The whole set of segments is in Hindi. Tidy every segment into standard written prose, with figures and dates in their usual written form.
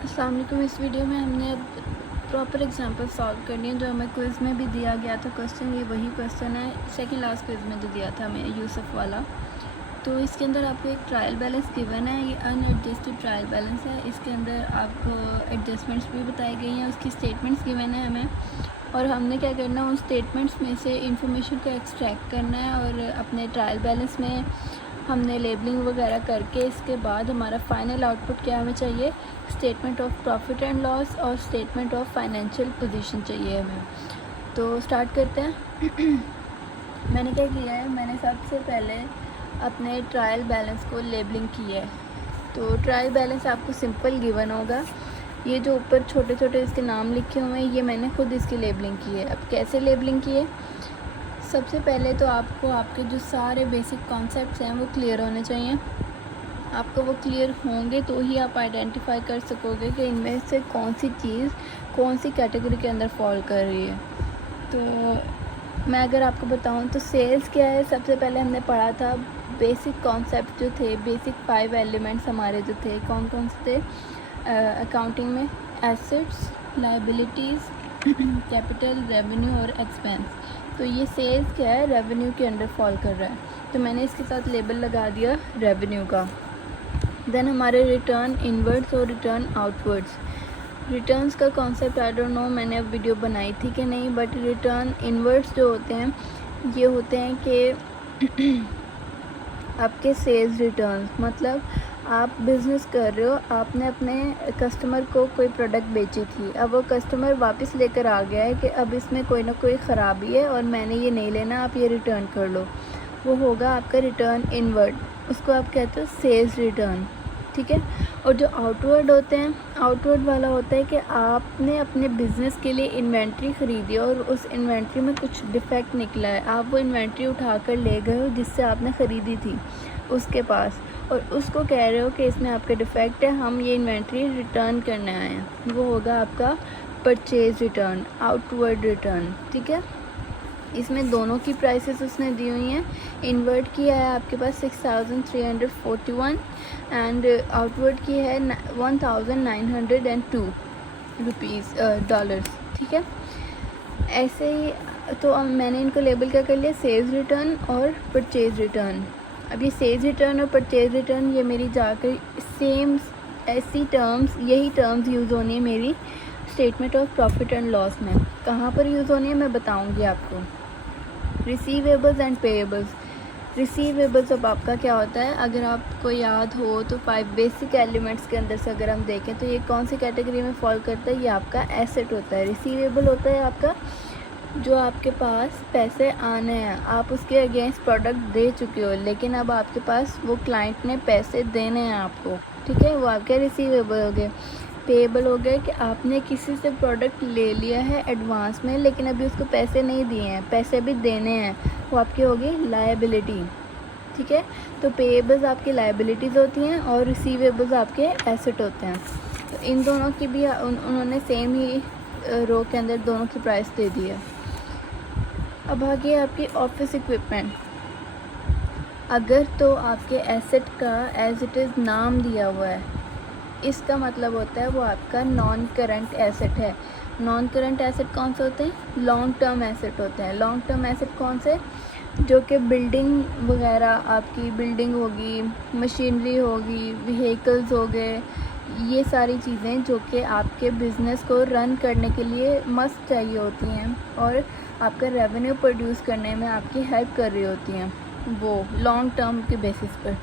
अस्सलाम वालेकुम। इस वीडियो में हमने अब प्रॉपर एग्जांपल सॉल्व करनी है जो हमें क्विज़ में भी दिया गया था क्वेश्चन। ये वही क्वेश्चन है सेकंड लास्ट क्विज़ में जो दिया था हमें यूसुफ वाला। तो इसके अंदर आपको एक ट्रायल बैलेंस गिवन है, ये अनएडजस्टेड ट्रायल बैलेंस है। इसके अंदर आपको एडजस्टमेंट्स भी बताई गई हैं, उसकी स्टेटमेंट्स गिवन है हमें, और हमने क्या करना है उन स्टेटमेंट्स में से इंफॉर्मेशन को एक्सट्रैक्ट करना है और अपने ट्रायल बैलेंस में हमने लेबलिंग वगैरह करके इसके बाद हमारा फाइनल आउटपुट क्या हमें चाहिए, statement of profit and loss और स्टेटमेंट ऑफ फाइनेंशियल पोजीशन चाहिए हमें। तो स्टार्ट करते हैं। मैंने क्या किया है, मैंने सबसे पहले अपने ट्रायल बैलेंस को लेबलिंग की है। तो ट्रायल बैलेंस आपको सिंपल गिवन होगा। ये जो ऊपर छोटे छोटे इसके नाम लिखे हुए हैं ये मैंने खुद इसकी लेबलिंग की है। अब कैसे लेबलिंग की है, सबसे पहले तो आपको आपके जो सारे बेसिक कॉन्सेप्ट्स हैं वो क्लियर होने चाहिए। आपको वो क्लियर होंगे तो ही आप आइडेंटिफाई कर सकोगे कि इनमें से कौन सी चीज़ कौन सी कैटेगरी के अंदर फॉल कर रही है। तो मैं अगर आपको बताऊं तो सेल्स क्या है, सबसे पहले हमने पढ़ा था बेसिक कॉन्सेप्ट जो थे, बेसिक 5 एलिमेंट्स हमारे जो थे कौन कौन से थे अकाउंटिंग में, एसेट्स, लायबिलिटीज़, कैपिटल, रेवेन्यू और एक्सपेंस। तो ये सेल्स क्या है, रेवेन्यू के अंडर फॉल कर रहा है, तो मैंने इसके साथ लेबल लगा दिया रेवेन्यू का। देन हमारे रिटर्न इनवर्ड्स और रिटर्न आउटवर्ड्स। रिटर्न्स का कॉन्सेप्ट आई डोंट नो मैंने अब वीडियो बनाई थी कि नहीं, बट रिटर्न इनवर्ड्स जो होते हैं ये होते हैं कि आपके सेल्स रिटर्न, मतलब आप बिज़नेस कर रहे हो, आपने अपने कस्टमर को कोई प्रोडक्ट बेची थी, अब वो कस्टमर वापस लेकर आ गया है कि अब इसमें कोई ना कोई ख़राबी है और मैंने ये नहीं लेना, आप ये रिटर्न कर लो। वो होगा आपका रिटर्न इनवर्ड, उसको आप कहते हो सेल्स रिटर्न, ठीक है। और जो आउटवर्ड होते हैं, आउटवर्ड वाला होता है कि आपने अपने बिज़नेस के लिए इन्वेंट्री ख़रीदी और उस इन्वेंट्री में कुछ डिफेक्ट निकला है, आप वो इन्वेंट्री उठाकर ले गए हो जिससे आपने ख़रीदी थी उसके पास, और उसको कह रहे हो कि इसमें आपके डिफेक्ट है, हम ये इन्वेंट्री रिटर्न करने आए हैं। वो होगा आपका परचेज़ रिटर्न, आउटवर्ड रिटर्न, ठीक है। इसमें दोनों की प्राइसेस उसने दी हुई हैं। इनवर्ड की है आपके पास 6341 एंड आउटवर्ड की है 1902 रुपीज़ डॉलर्स, ठीक है। ऐसे ही तो अब मैंने इनको लेबल क्या कर लिया, सेल्स रिटर्न और परचेज़ रिटर्न। अब ये सेल्स रिटर्न और परचेज़ रिटर्न ये मेरी जाकर सेम ऐसी टर्म्स, यही टर्म्स यूज़ होनी है मेरी statement of profit and loss में। कहाँ पर यूज़ होनी है मैं बताऊँगी आपको। Receivables and payables. रिसीवेबल्स अब आपका क्या होता है, अगर आपको याद हो तो 5 बेसिक एलिमेंट्स के अंदर से अगर हम देखें तो ये कौन सी कैटेगरी में फॉल करता है, ये आपका एसेट होता है। रिसीवेबल होता है आपका जो आपके पास पैसे आने हैं, आप उसके अगेंस्ट प्रोडक्ट दे चुके हो लेकिन अब आपके पास वो क्लाइंट ने पैसे देने हैं आपको, ठीक है, वो आपके रिसीवेबल हो गए। पेएबल हो गए कि आपने किसी से प्रोडक्ट ले लिया है एडवांस में लेकिन अभी उसको पैसे नहीं दिए हैं, पैसे भी देने हैं, वो आपकी होगी लायबिलिटी, ठीक है। तो पेएबल्स आपकी लायबिलिटीज़ होती हैं और रिसीवेबल्स आपके एसेट होते हैं। तो इन दोनों की भी उन्होंने सेम ही रो के अंदर दोनों की प्राइस दे दी है। अब आगे आपकी ऑफिस इक्विपमेंट। अगर तो आपके एसेट का एज इट इज़ नाम दिया हुआ है, इसका मतलब होता है वो आपका नॉन करंट एसेट है। नॉन करंट एसेट कौन से होते हैं, लॉन्ग टर्म एसेट होते हैं। लॉन्ग टर्म एसेट कौन से, जो कि बिल्डिंग वगैरह, आपकी बिल्डिंग होगी, मशीनरी होगी, व्हीकल्स हो गए, ये सारी चीज़ें जो कि आपके बिज़नेस को रन करने के लिए मस्ट चाहिए होती हैं और आपका रेवेन्यू प्रोड्यूस करने में आपकी हेल्प कर रही होती हैं, वो लॉन्ग टर्म के बेसिस पर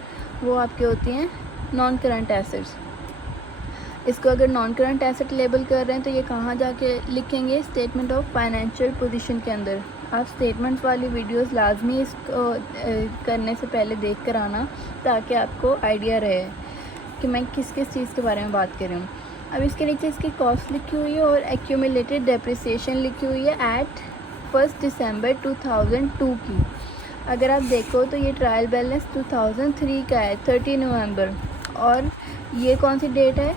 वो आपके होती हैं नॉन करंट एसेट्स। इसको अगर नॉन करंट एसेट लेबल कर रहे हैं तो ये कहाँ जाके लिखेंगे, स्टेटमेंट ऑफ फाइनेंशियल पोजीशन के अंदर। आप स्टेटमेंट्स वाली वीडियोस लाजमी इसको करने से पहले देख कर आना ताकि आपको आइडिया रहे कि मैं किस किस चीज़ के बारे में बात कर रही हूँ। अब इसके नीचे इसकी कॉस्ट लिखी हुई है और एक्यूमुलेटेड डेप्रिसिएशन लिखी हुई है एट 1 दिसंबर 2002 की। अगर आप देखो तो ये ट्रायल बैलेंस 2003 का है, 30 नवंबर, और ये कौन सी डेट है,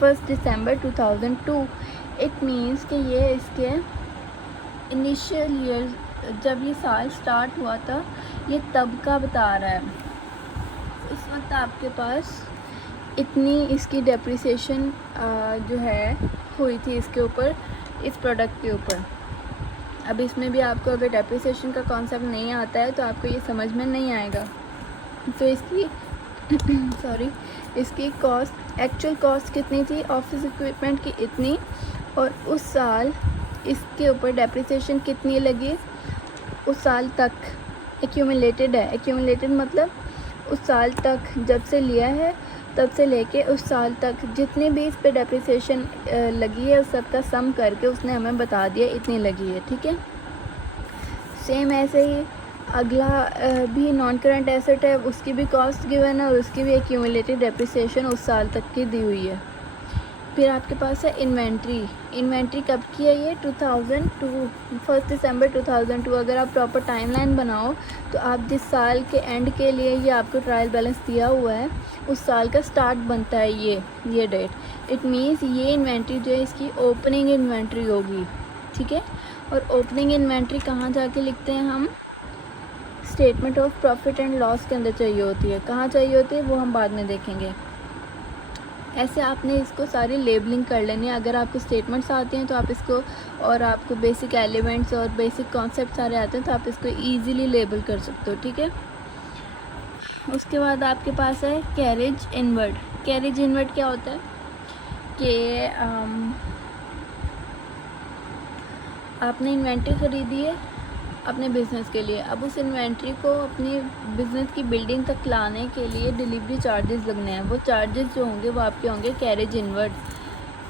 1 दिसंबर 2002। इट मीन्स कि ये इसके इनिशियल ईयर, जब ये साल स्टार्ट हुआ था, ये तब का बता रहा है। इस वक्त आपके पास इतनी इसकी डेप्रिसिएशन जो है हुई थी इसके ऊपर, इस प्रोडक्ट के ऊपर। अब इसमें भी आपको अगर डेप्रिसिएशन का कॉन्सेप्ट नहीं आता है तो आपको ये समझ में नहीं आएगा। तो इसकी सॉरी, इसकी कॉस्ट, एक्चुअल कॉस्ट कितनी थी ऑफिस इक्विपमेंट की, इतनी, और उस साल इसके ऊपर डेप्रिसिएशन कितनी लगी उस साल तक, एक्यूमुलेटेड है। एक्यूमुलेटेड मतलब उस साल तक जब से लिया है तब से लेके उस साल तक जितनी भी इस पे डेप्रिसिएशन लगी है उस सब का सम करके उसने हमें बता दिया इतनी लगी है, ठीक है। सेम ऐसे ही अगला भी नॉन करंट एसेट है, उसकी भी कॉस्ट गिवन है और उसकी भी एक्यूमुलेटेड डेप्रिसिएशन उस साल तक की दी हुई है। फिर आपके पास है इन्वेंट्री। इन्वेंट्री कब की है ये? 2002, 1 दिसंबर 2002। अगर आप प्रॉपर टाइमलाइन बनाओ तो आप जिस साल के एंड के लिए ये आपको ट्रायल बैलेंस दिया हुआ है उस साल का स्टार्ट बनता है ये डेट। इट मीन्स ये इन्वेंट्री जो है इसकी ओपनिंग इन्वेंट्री होगी, ठीक है। और ओपनिंग इन्वेंट्री कहाँ जाके लिखते हैं हम? Statement of profit and loss के अंदर चाहिए होती है। कहाँ चाहिए होती है वो हम बाद में देखेंगे। ऐसे आपने इसको सारी लेबलिंग कर लेनी है। अगर आपको स्टेटमेंट्स आती हैं तो आप इसको, और आपको बेसिक एलिमेंट्स और बेसिक कॉन्सेप्ट सारे आते हैं तो आप इसको ईज़िली लेबल कर सकते हो, ठीक है। उसके बाद आपके पास है कैरेज इनवर्ड। कैरेज इनवर्ड क्या होता है कि आपने इन्वेंट्री ख़रीदी है अपने बिज़नेस के लिए। अब उस इन्वेंट्री को अपनी बिज़नेस की बिल्डिंग तक लाने के लिए डिलीवरी चार्जेस लगने हैं। वो चार्जेस जो होंगे वो आपके होंगे कैरेज इनवर्ड,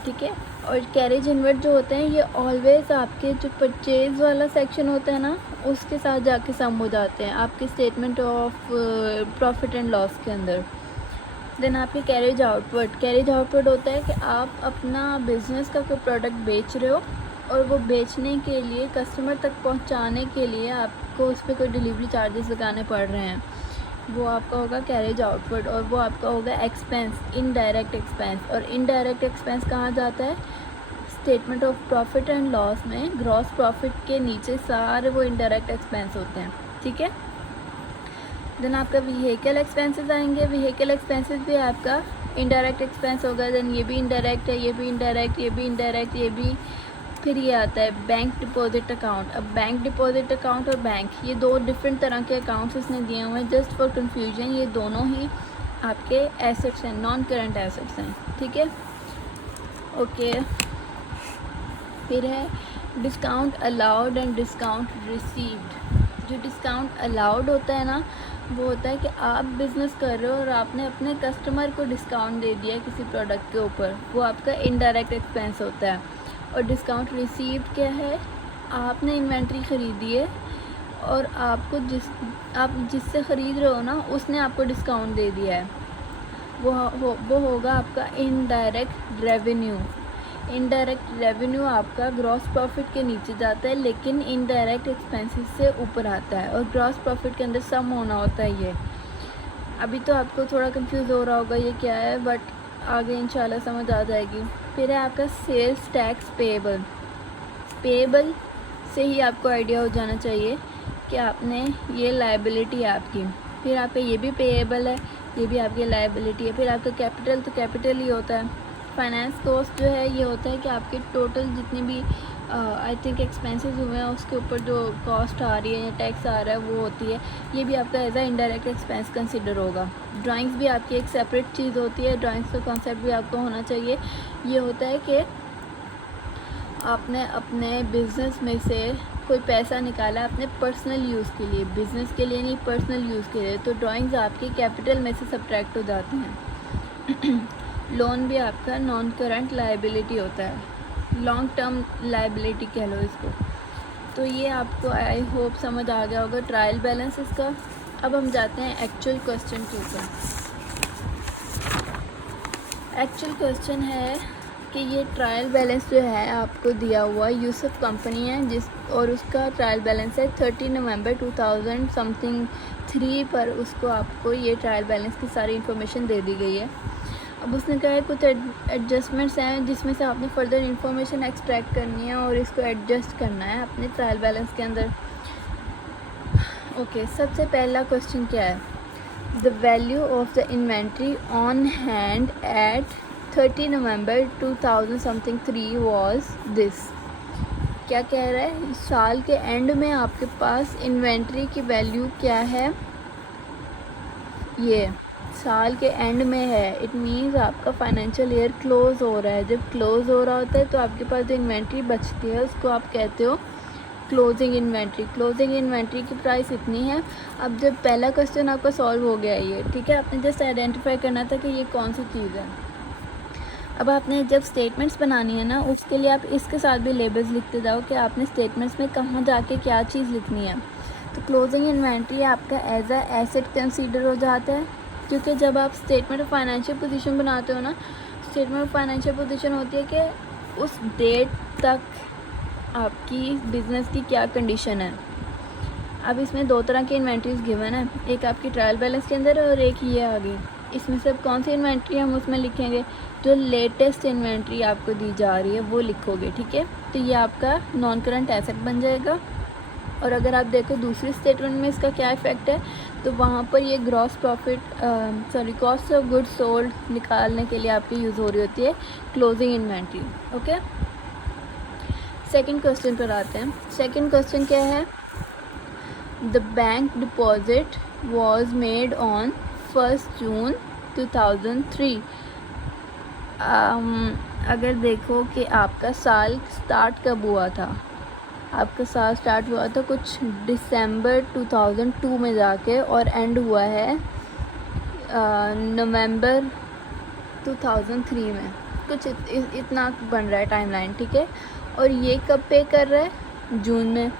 ठीक है। और कैरेज इनवर्ड जो होते हैं ये ऑलवेज़ आपके जो परचेज़ वाला सेक्शन होता है ना उसके साथ जाके सम हो जाते हैं आपके statement of profit and loss के अंदर। देन आपके कैरेज आउटवर्ड। कैरेज आउटवर्ड होता है कि आप अपना बिज़नेस का कोई प्रोडक्ट बेच रहे हो और वो बेचने के लिए, कस्टमर तक पहुंचाने के लिए आपको उस पर कोई डिलीवरी चार्जेस लगाने पड़ रहे हैं, वो आपका होगा कैरेज आउटवर्ड। और वो आपका होगा एक्सपेंस, इनडायरेक्ट एक्सपेंस। और इनडायरेक्ट एक्सपेंस कहाँ जाता है? Statement of profit and loss में ग्रॉस प्रॉफिट के नीचे सारे वो इनडायरेक्ट एक्सपेंस होते हैं, ठीक है। देन आपका व्हीकल एक्सपेंसेस आएंगे। व्हीकल एक्सपेंसेस भी आपका इनडायरेक्ट एक्सपेंस होगा। देन ये भी इनडायरेक्ट है, ये भी इनडायरेक्ट, ये भी इनडायरेक्ट, ये भी। फिर ये आता है बैंक डिपॉजिट अकाउंट। अब बैंक डिपॉजिट अकाउंट और बैंक, ये दो डिफरेंट तरह के अकाउंट्स इसने दिए हुए हैं जस्ट फॉर कंफ्यूजन। ये दोनों ही आपके एसेट्स हैं, नॉन करंट एसेट्स हैं, ठीक है, ओके। फिर है discount allowed and discount received. जो डिस्काउंट अलाउड होता है ना वो होता है कि आप बिज़नेस कर रहे हो और आपने अपने कस्टमर को डिस्काउंट दे दिया किसी प्रोडक्ट के ऊपर, वो आपका इनडायरेक्ट एक्सपेंस होता है। और डिस्काउंट रिसीव्ड क्या है? आपने इन्वेंट्री ख़रीदी है और आपको आप जिससे ख़रीद रहे हो ना उसने आपको डिस्काउंट दे दिया है, वो होगा आपका इनडायरेक्ट रेवेन्यू। इनडायरेक्ट रेवेन्यू आपका ग्रॉस प्रॉफिट के नीचे जाता है लेकिन इनडायरेक्ट एक्सपेंसेस से ऊपर आता है और ग्रॉस प्रॉफिट के अंदर सम होना होता है ये। अभी तो आपको थोड़ा कंफ्यूज हो रहा होगा ये क्या है, बट आगे इंशाल्लाह समझ आ जाएगी। फिर है आपका सेल्स टैक्स पेएबल। पेएबल से ही आपको आइडिया हो जाना चाहिए कि आपने ये लायबिलिटी है आपकी। फिर आपका ये भी पेएबल है, ये भी आपकी लायबिलिटी है। फिर आपका कैपिटल, तो कैपिटल ही होता है। फाइनेंस कॉस्ट जो है ये होता है कि आपके टोटल जितनी भी आई थिंक एक्सपेंसेस हुए हैं उसके ऊपर जो कॉस्ट आ रही है या टैक्स आ रहा है वो होती है, ये भी आपका एज आ इनडायरेक्ट एक्सपेंस कंसिडर होगा। ड्राइंग्स भी आपकी एक सेपरेट चीज़ होती है, ड्राइंग्स का कॉन्सेप्ट भी आपको होना चाहिए। ये होता है कि आपने अपने बिज़नेस में से कोई पैसा निकाला अपने पर्सनल यूज़ के लिए, बिज़नेस के लिए नहीं, पर्सनल यूज़ के लिए, तो ड्राइंग्स आपकी कैपिटल में से सब्ट्रैक्ट हो जाती हैं। लोन भी आपका नॉन करंट लायबिलिटी होता है, लॉन्ग टर्म लायबिलिटी कह लो इसको। तो ये आपको आई होप समझ आ गया होगा ट्रायल बैलेंस इसका। अब हम जाते हैं एक्चुअल क्वेश्चन के ऊपर। एक्चुअल क्वेश्चन है कि ये ट्रायल बैलेंस जो है आपको दिया हुआ यूसुफ कंपनी है और उसका ट्रायल बैलेंस है 30 नवंबर 2000 समथिंग 3 पर उसको आपको ये ट्रायल बैलेंस की सारी इन्फॉर्मेशन दे दी गई है। अब उसने कहा है कुछ एडजस्टमेंट्स हैं जिसमें से आपने फर्दर इन्फॉर्मेशन एक्सट्रैक्ट करनी है और इसको एडजस्ट करना है अपने ट्रायल बैलेंस के अंदर। ओके, सबसे पहला क्वेश्चन क्या है? The value of the inventory on hand eight 30 November 2000 something 3 was this. क्या कह रहा है, साल के एंड में आपके पास इन्वेंट्री की वैल्यू क्या है, ये साल के एंड में है। इट मीन्स आपका फाइनेंशियल ईयर क्लोज़ हो रहा है। जब क्लोज़ हो रहा होता है तो आपके पास जो इन्वेंट्री बचती है उसको आप कहते हो क्लोजिंग इन्वेंट्री। क्लोजिंग इन्वेंट्री की प्राइस इतनी है। अब जब पहला क्वेश्चन आपका सॉल्व हो गया ये, ठीक है, आपने जस्ट आइडेंटिफाई करना था कि ये कौन सी चीज़ है। अब आपने जब स्टेटमेंट्स बनानी है ना, उसके लिए आप इसके साथ भी लेबल्स लिखते जाओ कि आपने स्टेटमेंट्स में कहाँ जाके क्या चीज़ लिखनी है। तो क्लोजिंग इन्वेंट्री आपका एज अ एसेट कंसीडर हो जाता है, क्योंकि जब आप स्टेटमेंट ऑफ फाइनेंशियल पोजीशन बनाते हो ना, स्टेटमेंट ऑफ फाइनेंशियल पोजीशन होती है कि उस डेट तक आपकी बिज़नेस की क्या कंडीशन है। अब इसमें दो तरह की इन्वेंट्रीज गिवन है, एक आपकी ट्रायल बैलेंस के अंदर और एक ये आ गई। इसमें से अब कौन सी इन्वेंट्री हम उसमें लिखेंगे, जो लेटेस्ट इन्वेंट्री आपको दी जा रही है वो लिखोगे, ठीक है। तो ये आपका नॉन करंट एसेट बन जाएगा। और अगर आप देखो दूसरी स्टेटमेंट में इसका क्या इफ़ेक्ट है, तो वहाँ पर ये gross profit cost of goods sold निकालने के लिए आपकी यूज़ हो रही होती है closing inventory. Okay, second question पर आते हैं। सेकेंड क्वेश्चन क्या है, the bank deposit was made on 1 जून 2003। अगर देखो कि आपका साल स्टार्ट कब हुआ था, आपका साल स्टार्ट हुआ था कुछ दिसंबर 2002 में जाके और एंड हुआ है नवंबर 2003 में, कुछ इतना बन रहा है टाइमलाइन, ठीक है। और ये कब पे कर रहा है, जून में।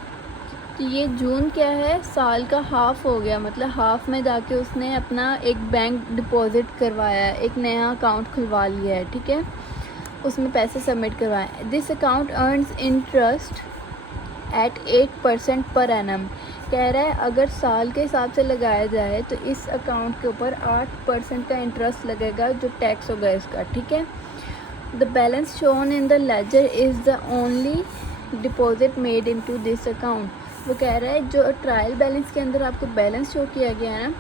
तो ये जून क्या है, साल का हाफ हो गया, मतलब हाफ में जाके उसने अपना एक बैंक डिपॉजिट करवाया है, एक नया अकाउंट खुलवा लिया है, ठीक है, उसमें पैसे सबमिट करवाए। This account earns interest eight 8% per annum. कह रहा है अगर साल के हिसाब से लगाया जाए तो इस अकाउंट के ऊपर 8% का इंटरेस्ट लगेगा, जो टैक्स होगा इसका, ठीक है। The balance shown in the laser is the only deposit made into this account. वो कह रहा है जो ट्रायल बैलेंस के अंदर आपको बैलेंस शो किया गया है ना,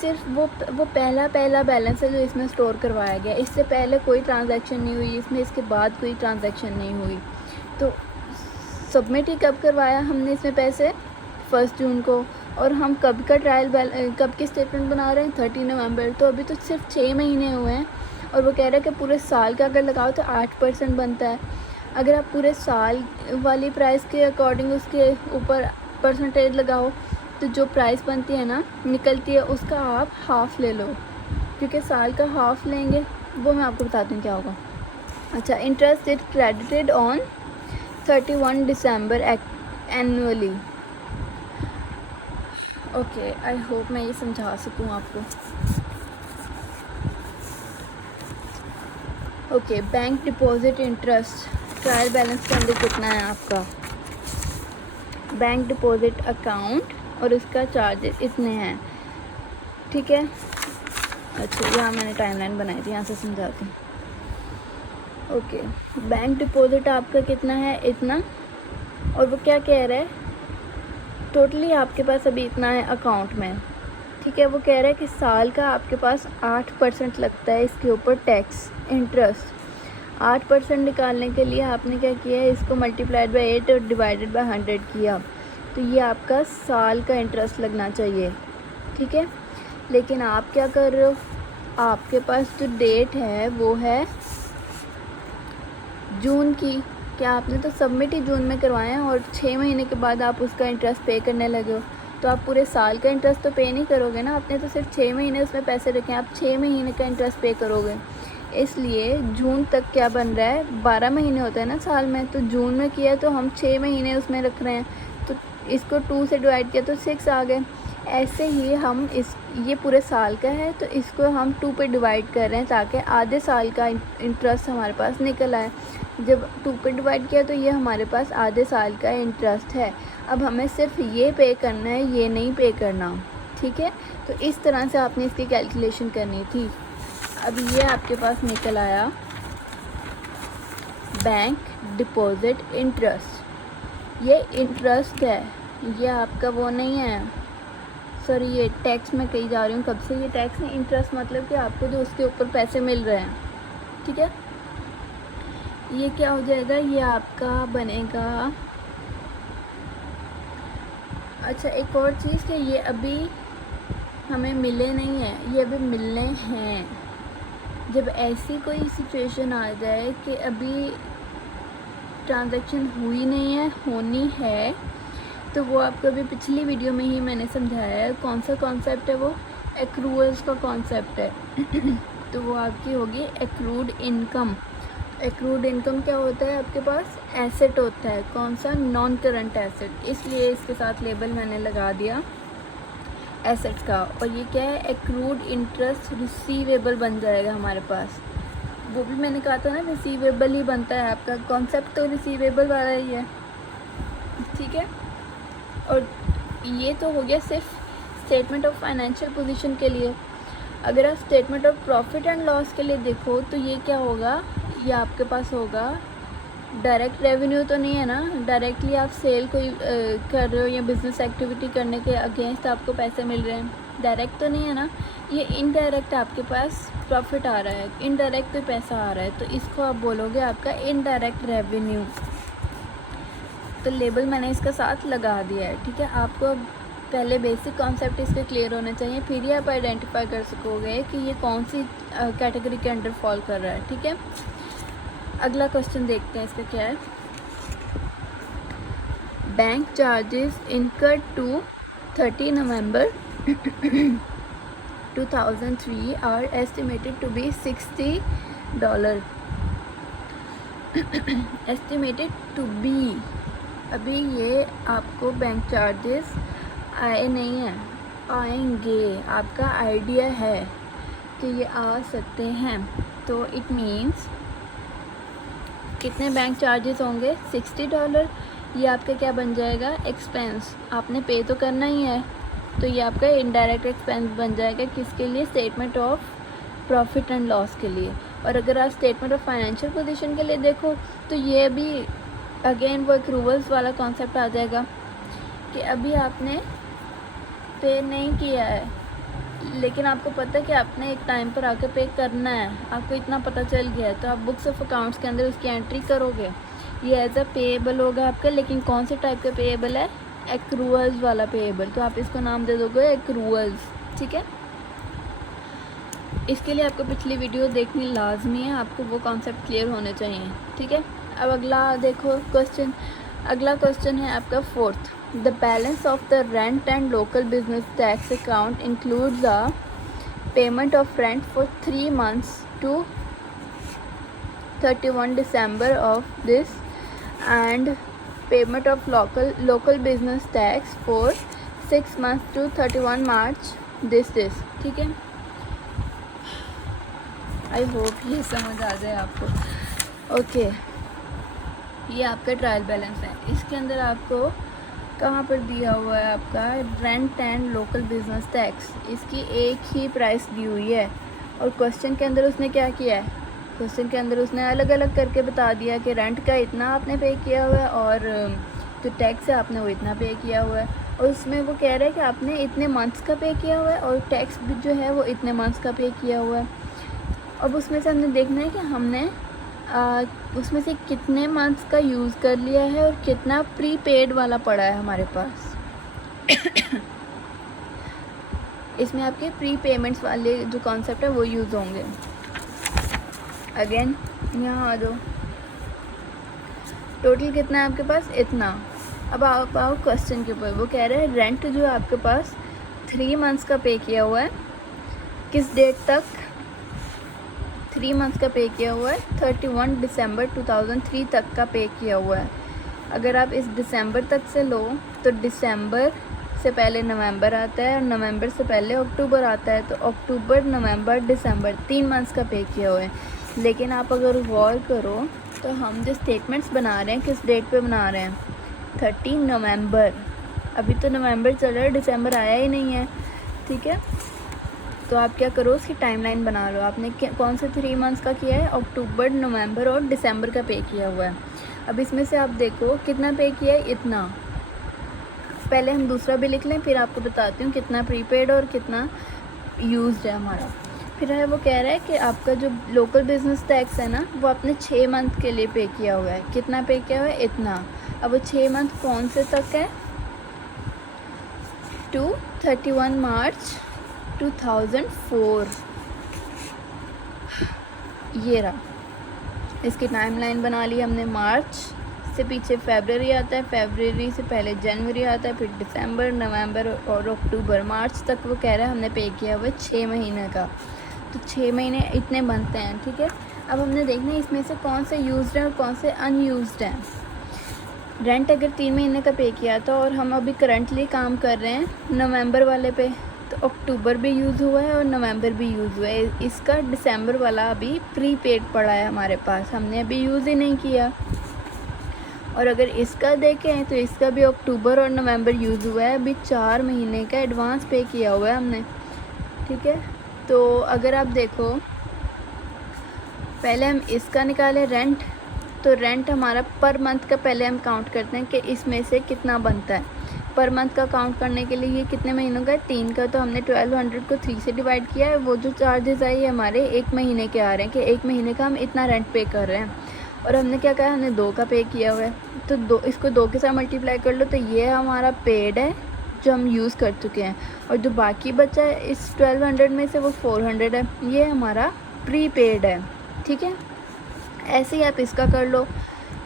सिर्फ वो पहला बैलेंस है जो इसमें स्टोर करवाया गया। इससे पहले कोई ट्रांजैक्शन नहीं हुई इसमें, इसके बाद कोई ट्रांजैक्शन नहीं हुई। तो सबमिट ही कब करवाया हमने इसमें पैसे, 1 जून को। और हम कब का कब की स्टेटमेंट बना रहे हैं, 30 नवंबर। तो अभी तो सिर्फ 6 महीने हुए हैं। और वो कह रहा है कि पूरे साल का अगर लगाओ तो 8% बनता है। अगर आप पूरे साल वाली प्राइस के अकॉर्डिंग उसके ऊपर परसेंटेज लगाओ तो जो प्राइस बनती है ना, निकलती है, उसका आप हाफ़ ले लो, क्योंकि साल का हाफ़ लेंगे वो मैं आपको बताती हूँ क्या होगा। अच्छा, interest it credited on 31 December annually. Okay, I hope मैं ये समझा सकूँ आपको। Okay, bank deposit interest trial balance के अंदर कितना है आपका, बैंक डिपॉजिट अकाउंट और इसका चार्जेस इतने हैं, ठीक है। अच्छा, यहाँ मैंने टाइमलाइन बनाई थी, यहाँ से समझाती हूँ। ओके, बैंक डिपॉजिट आपका कितना है, इतना। और वो क्या कह रहा है, टोटली आपके पास अभी इतना है अकाउंट में, ठीक है। वो कह रहा है कि साल का आपके पास 8% लगता है इसके ऊपर टैक्स इंटरेस्ट। 8% निकालने के लिए आपने क्या किया है, इसको मल्टीप्लाइड बाय 8 और डिवाइडेड बाय 100 किया, तो ये आपका साल का इंटरेस्ट लगना चाहिए, ठीक है। लेकिन आप क्या कर रहे हो, आपके पास जो डेट है वो है जून की। क्या आपने तो सबमिट ही जून में करवाए हैं और 6 महीने के बाद आप उसका इंटरेस्ट पे करने लगे हो, तो आप पूरे साल का इंटरेस्ट तो पे नहीं करोगे ना, आपने तो सिर्फ 6 महीने उसमें पैसे रखे हैं, आप 6 महीने का इंटरेस्ट पे करोगे। इसलिए जून तक क्या बन रहा है, 12 महीने होता है ना साल में, तो जून में किया तो हम 6 महीने उसमें रख रहे हैं, तो इसको 2 से डिवाइड किया तो 6 आ गए। ऐसे ही हम ये पूरे साल का है तो इसको हम 2 पे डिवाइड कर रहे हैं ताकि आधे साल का इंटरेस्ट हमारे पास निकल आए। जब 2 पे डिवाइड किया तो ये हमारे पास आधे साल का इंटरेस्ट है। अब हमें सिर्फ ये पे करना है, ये नहीं पे करना, ठीक है। तो इस तरह से आपने इसकी कैलकुलेशन करनी थी। अब ये आपके पास निकल आया बैंक डिपॉजिट इंटरेस्ट। ये इंटरेस्ट है, ये आपका वो नहीं है सॉरी ये टैक्स मैं कही जा रही हूँ कब से, ये टैक्स नहीं, इंटरेस्ट मतलब कि आपको जो उसके ऊपर पैसे मिल रहे हैं, ठीक है। ये क्या हो जाएगा, ये आपका बनेगा। अच्छा एक और चीज़ कि ये अभी हमें मिले नहीं हैं, ये अभी मिलने हैं। जब ऐसी कोई सिचुएशन आ जाए कि अभी ट्रांजैक्शन हुई नहीं है, होनी है, तो वो आपको अभी पिछली वीडियो में ही मैंने समझाया है। कौन सा कॉन्सेप्ट है वो, एक्रूअल्स का कॉन्सेप्ट है। तो वो आपकी होगी एक्रूड इनकम। एक्रूड इनकम क्या होता है, आपके पास एसेट होता है, कौन सा, नॉन करंट एसेट, इसलिए इसके साथ लेबल मैंने लगा दिया एसेट्स का। और ये क्या है, एक्रूड इंटरेस्ट रिसीवेबल बन जाएगा हमारे पास। वो भी मैंने कहा था ना रिसीवेबल ही बनता है, आपका कॉन्सेप्ट तो रिसीवेबल वाला ही है, ठीक है। और ये तो हो गया सिर्फ स्टेटमेंट ऑफ फाइनेंशियल पोजीशन के लिए। अगर आप statement of profit and loss के लिए देखो तो ये क्या होगा, ये आपके पास होगा डायरेक्ट रेवेन्यू तो नहीं है ना, डायरेक्टली आप सेल कोई कर रहे हो या बिज़नेस एक्टिविटी करने के अगेंस्ट आपको पैसे मिल रहे हैं, डायरेक्ट तो नहीं है ना। ये इनडायरेक्ट आपके पास प्रॉफिट आ रहा है, इनडायरेक्ट कोई पैसा आ रहा है, तो इसको आप बोलोगे आपका इनडायरेक्ट रेवेन्यू। तो लेबल मैंने इसका साथ लगा दिया है, ठीक है। आपको पहले बेसिक कॉन्सेप्ट इसके क्लियर होने चाहिए, फिर ही आप आइडेंटिफाई कर सकोगे कि ये कौन सी कैटेगरी के अंडर फॉल कर रहा है, ठीक है। अगला क्वेश्चन देखते हैं इसका क्या है। Bank charges incurred to 30 November 2003 are estimated to be $60। Estimated to be, अभी ये आपको बैंक चार्जेस आए नहीं हैं, आएंगे, आपका आइडिया है कि ये आ सकते हैं। तो इट मीन्स कितने बैंक चार्जेस होंगे, $60। ये आपका क्या बन जाएगा, एक्सपेंस, आपने पे तो करना ही है, तो ये आपका इनडायरेक्ट एक्सपेंस बन जाएगा। किसके लिए, statement of profit and loss के लिए। और अगर आप स्टेटमेंट ऑफ फाइनेंशियल पोजीशन के लिए देखो तो ये भी अगेन वो एक्रूवल्स वाला कॉन्सेप्ट आ जाएगा कि अभी आपने पे नहीं किया है, लेकिन आपको पता है कि आपने एक टाइम पर आके पे करना है, आपको इतना पता चल गया है, तो आप बुक्स ऑफ अकाउंट्स के अंदर उसकी एंट्री करोगे। ये एज अ पेएबल होगा आपका, लेकिन कौन से टाइप का पेएबल है, एक्रूअल्स वाला पेएबल, तो आप इसको नाम दे दोगे एक्रूअल्स, ठीक है। इसके लिए आपको पिछली वीडियो देखनी लाजमी है, आपको वो कॉन्सेप्ट क्लियर होने चाहिए, ठीक है। अब अगला देखो क्वेश्चन, अगला क्वेश्चन है आपका fourth. The balance of the rent and local business tax account includes the payment of rent for 3 months to 31 December of this and payment of local business tax for 6 months to 31 March this, ठीक है। आई होप ये समझ आ जाए आपको। ओके, ये आपका ट्रायल बैलेंस है, इसके अंदर आपको कहाँ पर दिया हुआ है आपका rent and local business tax, इसकी एक ही प्राइस दी हुई है। और क्वेश्चन के अंदर उसने क्या किया है, क्वेश्चन के अंदर उसने अलग अलग करके बता दिया कि रेंट का इतना आपने पे किया हुआ है और जो टैक्स है आपने वो इतना पे किया हुआ है। और उसमें वो कह रहे हैं कि आपने इतने मंथ्स का पे किया हुआ है और टैक्स भी जो है वो इतने मंथ्स का पे किया हुआ है। अब उसमें से हमने देखना है कि हमने उसमें से कितने मंथ्स का यूज़ कर लिया है और कितना प्रीपेड वाला पड़ा है हमारे पास। इसमें आपके प्री पेमेंट्स वाले जो कॉन्सेप्ट है वो यूज़ होंगे। अगेन यहाँ आ जाओ, टोटल कितना है आपके पास, इतना। अब आप आओ क्वेश्चन के ऊपर, वो कह रहे हैं रेंट जो है आपके पास 3 मंथ्स का पे किया हुआ है, किस डेट तक, 3 मंथ्स का पे किया हुआ है, 31 दिसंबर 2003 तक का पे किया हुआ है। अगर आप इस दिसंबर तक से लो तो दिसंबर से पहले नवंबर आता है और नवंबर से पहले अक्टूबर आता है, तो अक्टूबर नवंबर दिसंबर 3 मंथ्स का पे किया हुआ है। लेकिन आप अगर गौर करो तो हम जो स्टेटमेंट्स बना रहे हैं किस डेट पे बना रहे हैं, 30 नवंबर, अभी तो नवंबर चल रहा है, दिसंबर आया ही नहीं है, ठीक है। तो आप क्या करो, उसकी टाइमलाइन बना लो, आपने कौन से 3 मंथ्स का किया है, अक्टूबर नवंबर और दिसंबर का पे किया हुआ है। अब इसमें से आप देखो कितना पे किया है, इतना, पहले हम दूसरा भी लिख लें, फिर आपको बताती हूँ कितना प्रीपेड और कितना यूज्ड है हमारा। फिर है वो कह रहा है कि आपका जो लोकल बिजनेस टैक्स है ना, वो आपने 6 मंथ के लिए पे किया हुआ है। कितना पे किया हुआ है? इतना। अब वो 6 मंथ कौन से तक है? टू 31 मार्च 2004। ये रहा, इसकी टाइमलाइन बना ली हमने। मार्च से पीछे फरवरी आता है, फरवरी से पहले जनवरी आता है, फिर दिसंबर, नवंबर और अक्टूबर। मार्च तक वो कह रहा है हमने पे किया हुआ है 6 महीने का। तो 6 महीने इतने बनते हैं, ठीक है। अब हमने देखना है इसमें से कौन से यूज्ड है और कौन से अनयूज्ड हैं। रेंट अगर 3 महीने का पे किया था और हम अभी करंटली काम कर रहे हैं नवंबर वाले पे, तो अक्टूबर भी यूज़ हुआ है और नवंबर भी यूज़ हुआ है। इसका दिसंबर वाला अभी प्रीपेड पड़ा है हमारे पास, हमने अभी यूज़ ही नहीं किया। और अगर इसका देखें तो इसका भी अक्टूबर और नवंबर यूज़ हुआ है, अभी 4 महीने का एडवांस पे किया हुआ है हमने, ठीक है। तो अगर आप देखो, पहले हम इसका निकालें रेंट, तो रेंट हमारा पर मंथ का पहले हम काउंट करते हैं कि इसमें से कितना बनता है। पर मंथ का काउंट करने के लिए ये कितने महीनों का है? 3 का। तो हमने 1200 को 3 से डिवाइड किया है। वो जो चार्जेस आई है हमारे 1 महीने के आ रहे हैं कि 1 महीने का हम इतना रेंट पे कर रहे हैं। और हमने क्या कहा? हमने 2 का पे किया हुआ है, तो इसको 2 के साथ मल्टीप्लाई कर लो, तो ये हमारा पेड है जो हम यूज़ कर चुके हैं। और जो बाकी बचा है इस 1200 में से, वो 400 है, ये हमारा प्री पेड है, ठीक है। ऐसे ही आप इसका कर लो।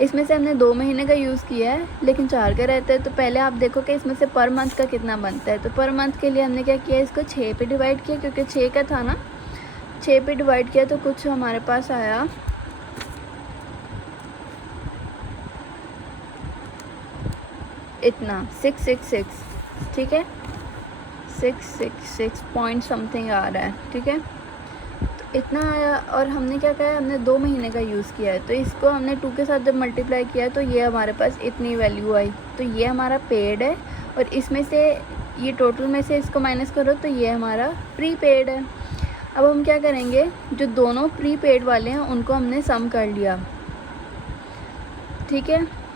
इसमें से हमने 2 महीने का यूज़ किया है, लेकिन 4 का रहता है। तो पहले आप देखो कि इसमें से पर मंथ का कितना बनता है। तो पर मंथ के लिए हमने क्या किया? इसको 6 पे डिवाइड किया, क्योंकि 6 का था ना। 6 पे डिवाइड किया तो कुछ हमारे पास आया इतना 666, ठीक है। 666 पॉइंट समथिंग आ रहा है, ठीक है। इतना आया। और हमने क्या कहा? हमने 2 महीने का यूज़ किया है, तो इसको हमने 2 के साथ जब मल्टीप्लाई किया तो ये हमारे पास इतनी वैल्यू आई। तो ये हमारा पेड है, और इसमें से ये टोटल में से इसको माइनस करो तो ये हमारा प्री पेड है। अब हम क्या करेंगे? जो दोनों प्री पेड वाले हैं उनको हमने सम कर लिया, ठीक है।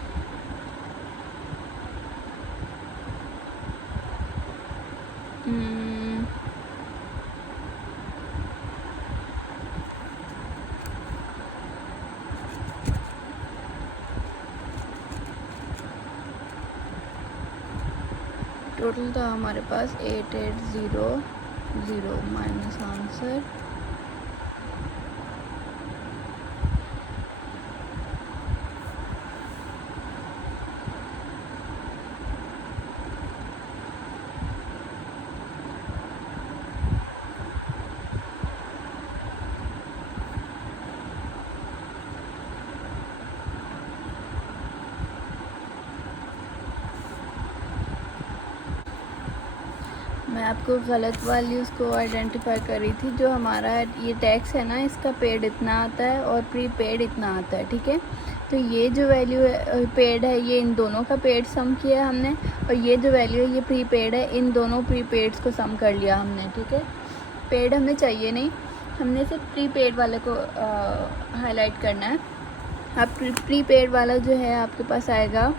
टोटल था हमारे पास 8800 माइनस आंसर मैं आपको गलत वैल्यूज़ को आइडेंटिफाई कर रही थी। जो हमारा ये टैक्स है ना, इसका पेड इतना आता है और प्री पेड इतना आता है, ठीक है। तो ये जो वैल्यू है पेड है, ये इन दोनों का पेड सम किया है हमने, और ये जो वैल्यू है ये प्री पेड है, इन दोनों प्री पेड्स को सम कर लिया हमने, ठीक है। पेड हमें चाहिए नहीं, हमने सिर्फ प्री पेड वाले को हाईलाइट करना है। अब प्री पेड वाला जो है आपके पास आएगा,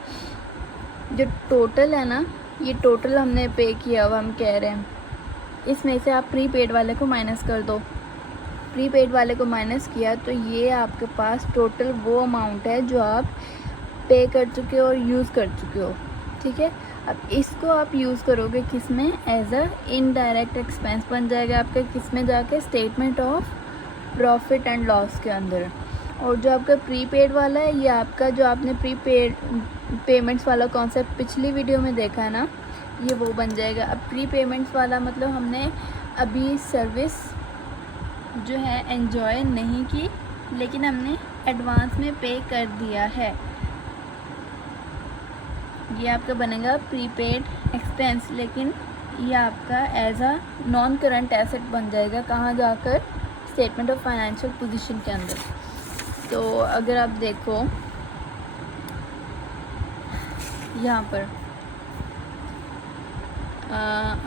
जो टोटल है ना, ये टोटल हमने पे किया हुआ हम कह रहे हैं, इसमें से आप प्री पेड वाले को माइनस कर दो। प्री पेड वाले को माइनस किया तो ये आपके पास टोटल वो अमाउंट है जो आप पे कर चुके हो और यूज़ कर चुके हो, ठीक है। अब इसको आप यूज़ करोगे किस में? एज अ इनडायरेक्ट एक्सपेंस बन जाएगा आपका, किस में जाके? Statement of profit and loss के अंदर। और जो आपका प्रीपेड वाला है, ये आपका जो आपने प्रीपेड पेमेंट्स वाला कॉन्सेप्ट पिछली वीडियो में देखा है ना, ये वो बन जाएगा। अब प्री पेमेंट्स वाला मतलब हमने अभी सर्विस जो है एंजॉय नहीं की, लेकिन हमने एडवांस में पे कर दिया है। ये आपका बनेगा प्रीपेड एक्सपेंस, लेकिन ये आपका as a non current asset बन जाएगा। कहाँ जाकर? स्टेटमेंट ऑफ फाइनेंशियल पोजीशन के अंदर। तो अगर आप देखो यहाँ पर